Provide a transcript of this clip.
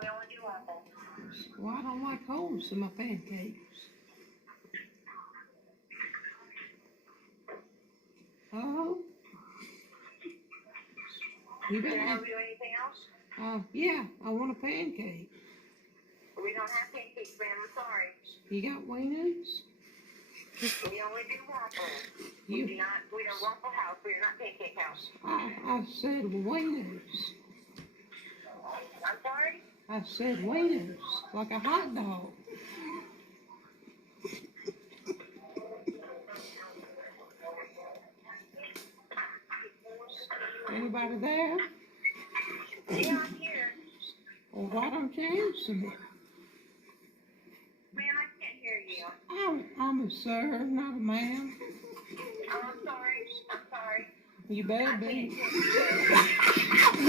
we only do waffles. Well, I don't like holes in my pancakes. Oh. You Can I better. help you do anything else? Yeah, I want a pancake. We don't have pancakes, ma'am. I'm sorry. You got wieners? We only do waffles. You. We're a Waffle House. We're not Pancake House. I said wieners. I'm sorry? I said wieners, like a hot dog. Anybody there? Yeah, I'm here. Well, why don't you answer me? Ma'am, I can't hear you. I'm a sir, not a ma'am. Oh, I'm sorry. I'm sorry. You better I be. can't hear you.